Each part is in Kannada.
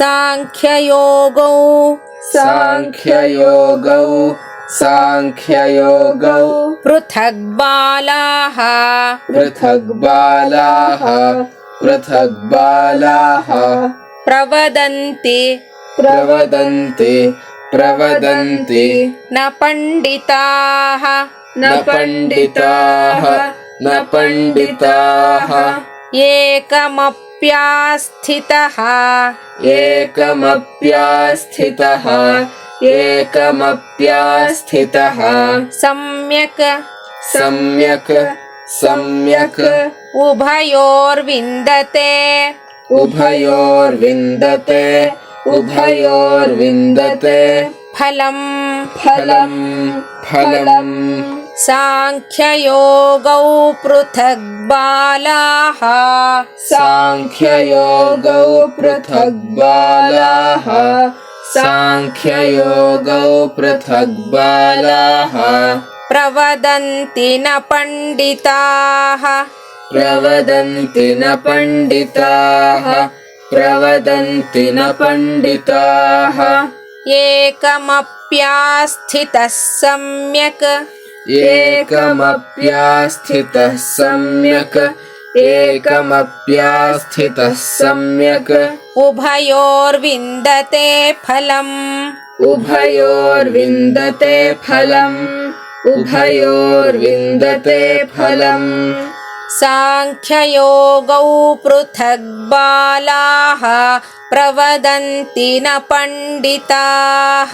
ಸಾಂಖ್ಯಯೋಗೌ ಸಾಂಖ್ಯಯೋಗೌ ಸಾಂಖ್ಯಯೋಗೌ ಪೃಥಗ್ ಬಾಲಾಃ ಪೃಥಗ್ ಬಾಲಾಃ ಪೃಥಗ್ ಬಾಲಾಃ ಪ್ರವದಂತಿ ಪ್ರವದಂತಿ ಪ್ರವದಂತಿ ನ ಪಂಡಿತಾಃ ನ ಪಂಡಿತಾಃ ನ ಪಂಡಿತಾಃ ಏಕಮಪ್ಯಾಸ್ಥಿತಃ ಏಕಮಪ್ಯಾಸ್ಥಿತಃ ಏಕಮಪ್ಯಾಸ್ಥಿತಃ ಸಮ್ಯಕ್ ಸಮ್ಯಕ್ ಸಮ್ಯಕ್ ಉಭಯೋರ್ವಿಂದತೆ ಉಭಯೋರ್ವಿಂದತೆ ಉಭಯೋರ್ವಿಂದತೆ ಫಲಂ ಫಲಂ ಫಲಂ ಸಾಂಖ್ಯಯೋಗೌ ಪೃಥಗ್ ಬಾಲಾಃ ಸಾಂಖ್ಯಯೋಗೌ ಪೃಥಗ್ ಬಾಲಾಃ ಸಾಂಖ್ಯಯೋಗೌ ಪೃಥಗ್ ಬಾಲಾಃ ಪ್ರವದಂತಿ ನ ಪಂಡಿತಾಃ ಪ್ರವದಂತಿ ನ ಪಂಡಿತಾಃ ಪ್ರವದಂತಿ ನ ಪಂಡಿತಾಃ ಏಕಮಪ್ಯಾಸ್ಥಿತಃ ಸಮ್ಯಕ್ ಏಕಮಪ್ಯಾಸ್ಥಿತಃ ಸಮ್ಯಕ್ ಏಕಮಪ್ಯಾಸ್ಥಿತಃ ಸಮ್ಯಕ್ ಉಭಯೋರ್ವಿಂದತೆ ಫಲಂ ಉಭಯೋರ್ವಿಂದತೆ ಫಲಂ ಉಭಯೋರ್ವಿಂದತೆ ಫಲಂ ಸಾಂಖ್ಯಯೋಗೌ ಪೃಥಗ್ ಬಾಲಾಃ ಪ್ರವದಂತಿ ನ ಪಂಡಿತಾಃ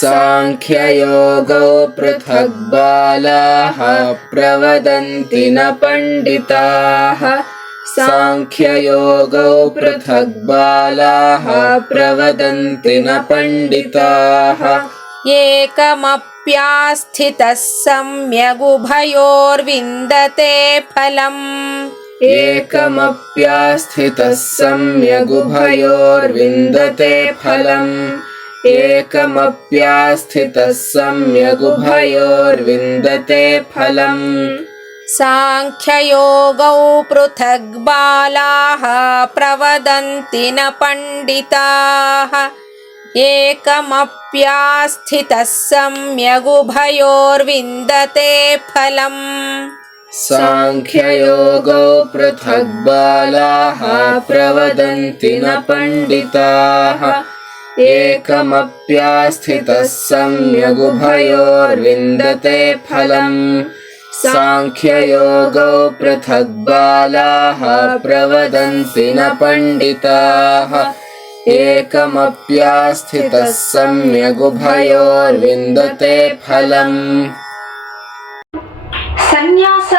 ಸಾಂಖ್ಯಯೋಗೌ ಪೃಥಗ್ ಬಾಲಾಃ ಪ್ರವದಂತಿ ನ ಪಂಡಿತಾಃ ಸಾಂಖ್ಯಯೋಗೌ ಪೃಥಗ್ ಬಾಲಾಃ ಪ್ರವದಂತಿ ನ ಪಂಡಿತಾಃ ಏಕಮಪ್ಯಾಸ್ಥಿತಃ ಸಮ್ಯಗುಭಯೋರ್ವಿಂದತೆ ಫಲಂ ಏಕಮಪ್ಯಾಸ್ಥಿತಃ ಸಮ್ಯಗುಭಯೋರ್ವಿಂದತೆ ಫಲಂ ಏಕಮಪ್ಯಾಸ್ಥಿತಃ ಸಮ್ಯಗುಭಯೋರ್ವಿಂದತೆ ಫಲಂ ಸಾಂಖ್ಯಯೋಗೌ ಪೃಥಗ್ ಬಾಲಾಃ ಪ್ರವದಂತಿ ನ ಪಂಡಿತಾಃ ಏಕಮಪ್ಯಾಸ್ಥಿತಃ ಸಮ್ಯಗುಭಯೋರ್ವಿಂದತೆ ಫಲಂ ಸಾಂಖ್ಯಯೋಗೌ ಪೃಥಗ್ ಬಾಲಾಃ ಪ್ರವದಂತಿ ನ ಪಂಡಿತಾಃ ಏಕಮಪ್ಯಾಸ್ಥಿತಃ ಸಮ್ಯಗುಭಯೋರ್ವಿಂದತೆ ಫಲಂ ಸಾಂಖ್ಯಯೋಗೌ ಪೃಥಗ್ ಬಾಲಾಃ ಪ್ರವದಂತಿ ನ ಪಂಡಿತಾಃ ಏಕಮಪ್ಯಾಸ್ಥಿತಃ ಸಮ್ಯಗುಭಯೋರ್ವಿಂದತೆ ಫಲಂ. ಸನ್ಯಾಸ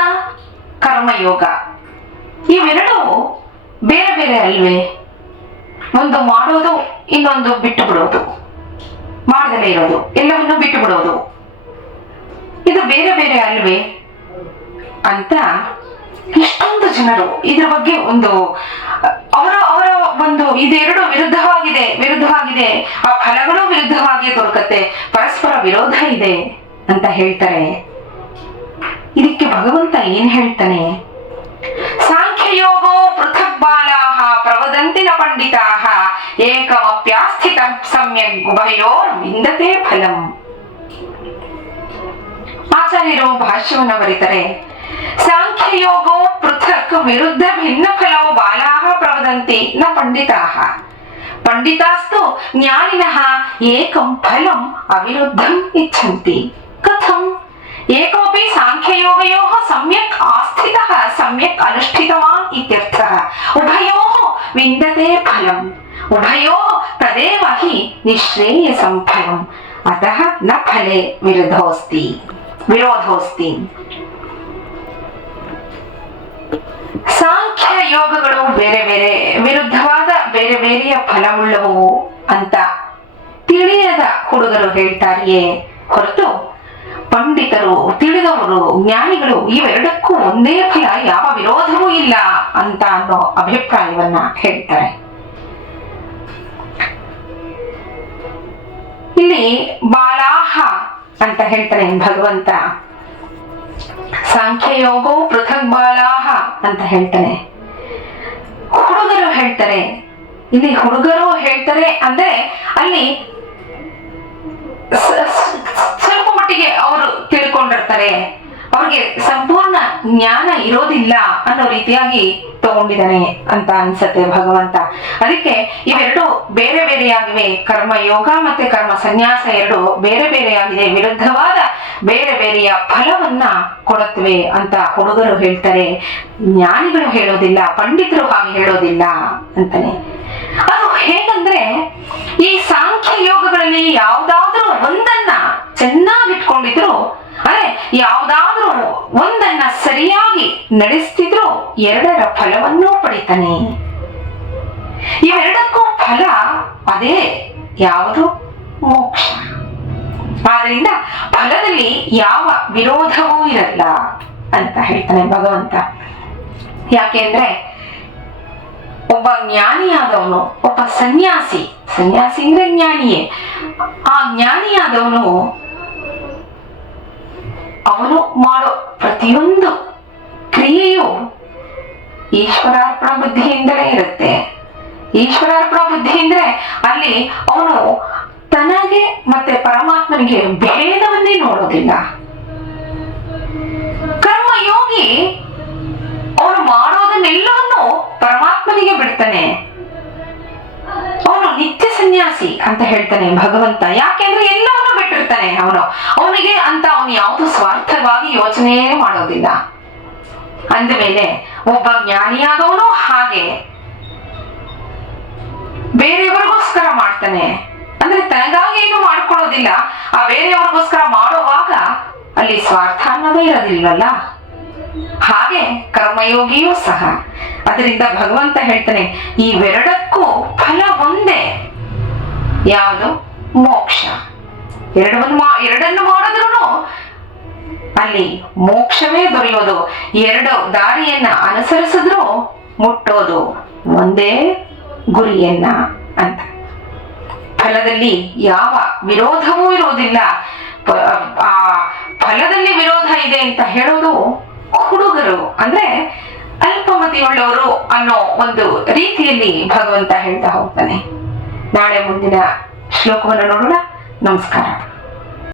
ಕರ್ಮಯೋಗ ಇವೆರಡು ಬೇರೆ ಬೇರೆ ಅಲ್ವೇ? ಒಂದು ಮಾಡೋದು, ಇನ್ನೊಂದು ಬಿಟ್ಟು ಬಿಡೋದು, ಮಾಡದಲೇ ಇರೋದು, ಎಲ್ಲವನ್ನು ಬಿಟ್ಟು ಬಿಡೋದು. ಇದು ಬೇರೆ ಬೇರೆ ಅಲ್ವೇ ಅಂತ ಇಷ್ಟೊಂದು ಜನರು ಇದ್ರ ಬಗ್ಗೆ ಅವರ ಒಂದು ಇದೆರಡು ವಿರುದ್ಧವಾಗಿದೆ, ಆ ಫಲಗಳು ವಿರುದ್ಧವಾಗಿ ದೊರಕತ್ತೆ, ಪರಸ್ಪರ ವಿರೋಧ ಇದೆ ಅಂತ ಹೇಳ್ತಾರೆ. ಇದಕ್ಕೆ ಭಗವಂತ ಏನ್ ಹೇಳ್ತಾನೆ? ಸಾಂಖ್ಯಯೋಗೋ ಪೃಥಕ್ ಬಾಲಾಃ ಪ್ರವದಂತಿ ನ ಪಂಡಿತಾಃ ಏಕಮಪ್ಯಾಸ್ಥಿತಃ ಸಮ್ಯಕ್ ಉಭಯೋರ್ ವಿಂದತೆ ಫಲಂ. ಆಚಾರ್ಯರು ಭಾಷ್ಯವನ್ನ ಬರೀತಾರೆ. ಸಾಂಖ್ಯಯೋಗೋ ಪೃಥಕ್ ವಿರುದ್ಧ ಭಿನ್ನ ಫಲೋ ಬಾಲಾಃ ಪ್ರವದಂತಿ ನ ಪಂಡಿತಾಃ ಪಂಡಿತಾಸ್ತು ಜ್ಞಾನಿನಃ ಏಕಂ ಫಲಂ ಅವಿರುದ್ಧಂ ಇಚ್ಛಂತಿ. ಕಥಂ? ಏಕೋಪಿ ಸಾಂಖ್ಯಯೋಗಯೋಃ ಸಮ್ಯಕ್ ಆಸ್ಥಿತಃ ಸಮ್ಯಕ್ ಅನುಷ್ಠಿತವಾನ್ ಇತ್ಯರ್ಥಃ. ಉಭಯೋಃ ವಿಂದತೆ ಫಲಂ ಉಭಯೋಃ ತದೇವ ಹಿ ನಿಶ್ರೇಯಸಂ ಫಲಂ ಅತಃ ನ ಫಲೆ ವಿರೋಧೋಸ್ತಿ. ಸಾಂಖ್ಯ ಯೋಗಗಳು ಬೇರೆ ಬೇರೆ ವಿರುದ್ಧವಾದ ಬೇರೆ ಬೇರೆಯ ಫಲವುಳ್ಳವು ಅಂತ ತಿಳಿಯದ ಹುಡುಗರು ಹೇಳ್ತಾರೆಯೇ ಹೊರತು ಪಂಡಿತರು, ತಿಳಿದವರು, ಜ್ಞಾನಿಗಳು ಇವೆರಡಕ್ಕೂ ಒಂದೇ ಫಲ, ಯಾವ ವಿರೋಧವೂ ಇಲ್ಲ ಅಂತ ಅನ್ನೋ ಅಭಿಪ್ರಾಯವನ್ನ ಹೇಳ್ತಾರೆ. ಇಲ್ಲಿ ಬಾಲಾಹ ಅಂತ ಹೇಳ್ತಾನೆ ಭಗವಂತ. ಸಾಂಖ್ಯಯೋಗೋ ಪೃಥಕ್ ಬಾಲಾಹ ಅಂತ ಹೇಳ್ತಾನೆ. ಹುಡುಗರು ಹೇಳ್ತಾರೆ ಇಲ್ಲಿ ಹುಡುಗರು ಹೇಳ್ತಾರೆ ಅಂದ್ರೆ ಅಲ್ಲಿ ಸ್ವಲ್ಪ ಮಟ್ಟಿಗೆ ಅವರು ತಿಳ್ಕೊಂಡಿರ್ತಾರೆ, ಅವ್ರಿಗೆ ಸಂಪೂರ್ಣ ಜ್ಞಾನ ಇರೋದಿಲ್ಲ ಅನ್ನೋ ರೀತಿಯಾಗಿ ತಗೊಂಡಿದ್ದಾನೆ ಅಂತ ಅನ್ಸತ್ತೆ ಭಗವಂತ. ಅದಕ್ಕೆ ಇವೆರಡು ಬೇರೆ ಬೇರೆಯಾಗಿವೆ. ಕರ್ಮ ಯೋಗ ಮತ್ತೆ ಕರ್ಮ ಸನ್ಯಾಸ ಎರಡು ಬೇರೆ ಬೇರೆಯಾಗಿದೆ, ವಿರುದ್ಧವಾದ ಬೇರೆ ಬೇರೆಯ ಫಲವನ್ನ ಕೊಡುತ್ತವೆ ಅಂತ ಹುಡುಗರು ಹೇಳ್ತಾರೆ. ಜ್ಞಾನಿಗಳು ಹೇಳೋದಿಲ್ಲ, ಪಂಡಿತರು ಹಾಗೆ ಹೇಳೋದಿಲ್ಲ ಅಂತಾನೆ. ಅದು ಹೇಗಂದ್ರೆ ಈ ಸಾಂಖ್ಯ ಯೋಗಗಳಲ್ಲಿ ಯಾವ್ದಾದ್ರೂ ಒಂದನ್ನ ಚೆನ್ನಾಗಿಟ್ಕೊಂಡಿದ್ರು, ಅಂದ್ರೆ ಯಾವ್ದಾದ್ರೂ ಒಂದನ್ನ ಸರಿಯಾಗಿ ನಡೆಸ್ತಿದ್ರು ಎರಡರ ಫಲವನ್ನೂ ಪಡಿತಾನೆ. ಇವೆರಡಕ್ಕೂ ಫಲ ಅದೇ, ಯಾವುದು? ಮೋಕ್ಷ. ಆದ್ರಿಂದ ಫಲದಲ್ಲಿ ಯಾವ ವಿರೋಧವೂ ಇರಲ್ಲ ಅಂತ ಹೇಳ್ತಾನೆ ಭಗವಂತ. ಯಾಕೆಂದ್ರೆ ಒಬ್ಬ ಜ್ಞಾನಿಯಾದವನು, ಒಬ್ಬ ಸನ್ಯಾಸಿ ಅಂದ್ರೆ ಜ್ಞಾನಿಯೇ, ಆ ಜ್ಞಾನಿಯಾದವನು ಅವನು ಮಾಡೋ ಪ್ರತಿಯೊಂದು ಕ್ರಿಯೆಯು ಈಶ್ವರಾರ್ಪಣ ಬುದ್ಧಿಯಿಂದಲೇ ಇರುತ್ತೆ. ಈಶ್ವರಾರ್ಪಣ ಬುದ್ಧಿ ಅಂದ್ರೆ ಅಲ್ಲಿ ಅವನು ತನಗೆ ಮತ್ತೆ ಪರಮಾತ್ಮನಿಗೆ ಭೇದವನ್ನೇ ನೋಡೋದಿಲ್ಲ. ಕರ್ಮಯೋಗಿ ಅವನು ಮಾಡೋದನ್ನೆಲ್ಲವನ್ನು ಪರಮಾತ್ಮನಿಗೆ ಬಿಡ್ತಾನೆ. ಅವನು ನಿತ್ಯ ಸನ್ಯಾಸಿ ಅಂತ ಹೇಳ್ತಾನೆ ಭಗವಂತ. ಯಾಕೆಂದ್ರೆ ಎಲ್ಲವನ್ನೂ ಬಿಟ್ಟಿರ್ತಾನೆ ಅವನಿಗೆ ಅಂತ ಅವನು ಯಾವುದು ಸ್ವಾರ್ಥವಾಗಿ ಯೋಚನೆ ಮಾಡೋದಿಲ್ಲ. ಅಂದಮೇಲೆ ಒಬ್ಬ ಜ್ಞಾನಿಯಾದವನು ಹಾಗೆ ಬೇರೆಯವರಿಗೋಸ್ಕರ ಮಾಡ್ತಾನೆ, ಅಂದ್ರೆ ತನಗಾಗಿ ಏನು ಮಾಡ್ಕೊಳ್ಳೋದಿಲ್ಲ. ಆ ಬೇರೆಯವ್ರಿಗೋಸ್ಕರ ಮಾಡುವಾಗ ಅಲ್ಲಿ ಸ್ವಾರ್ಥ ಅನ್ನೋದೇ ಇರೋದಿಲ್ವಲ್ಲ. ಹಾಗೆ ಕರ್ಮಯೋಗಿಯೂ ಸಹ. ಅದರಿಂದ ಭಗವಂತ ಹೇಳ್ತಾನೆ ಇವೆರಡಕ್ಕೂ ಫಲ ಒಂದೇ, ಯಾವುದು? ಮೋಕ್ಷ. ಎರಡನ್ನು ಮಾಡಿದ್ರು ಅಲ್ಲಿ ಮೋಕ್ಷವೇ ದೊರೆಯೋದು. ಎರಡು ದಾರಿಯನ್ನ ಅನುಸರಿಸಿದ್ರು ಮುಟ್ಟೋದು ಒಂದೇ ಗುರಿಯನ್ನ ಅಂತ. ಫಲದಲ್ಲಿ ಯಾವ ವಿರೋಧವೂ ಇರೋದಿಲ್ಲ. ಆ ಫಲದಲ್ಲಿ ವಿರೋಧ ಇದೆ ಅಂತ ಹೇಳೋದು ಹುಡುಗರು, ಅಂದ್ರೆ ಅಲ್ಪಮತಿಯುಳ್ಳವರು ಅನ್ನೋ ಒಂದು ರೀತಿಯಲ್ಲಿ ಭಗವಂತ ಹೇಳ್ತಾ ಹೋಗ್ತಾನೆ. ನಾಳೆ ಮುಂದಿನ ಶ್ಲೋಕವನ್ನು ನೋಡೋಣ. ನಮಸ್ಕಾರ.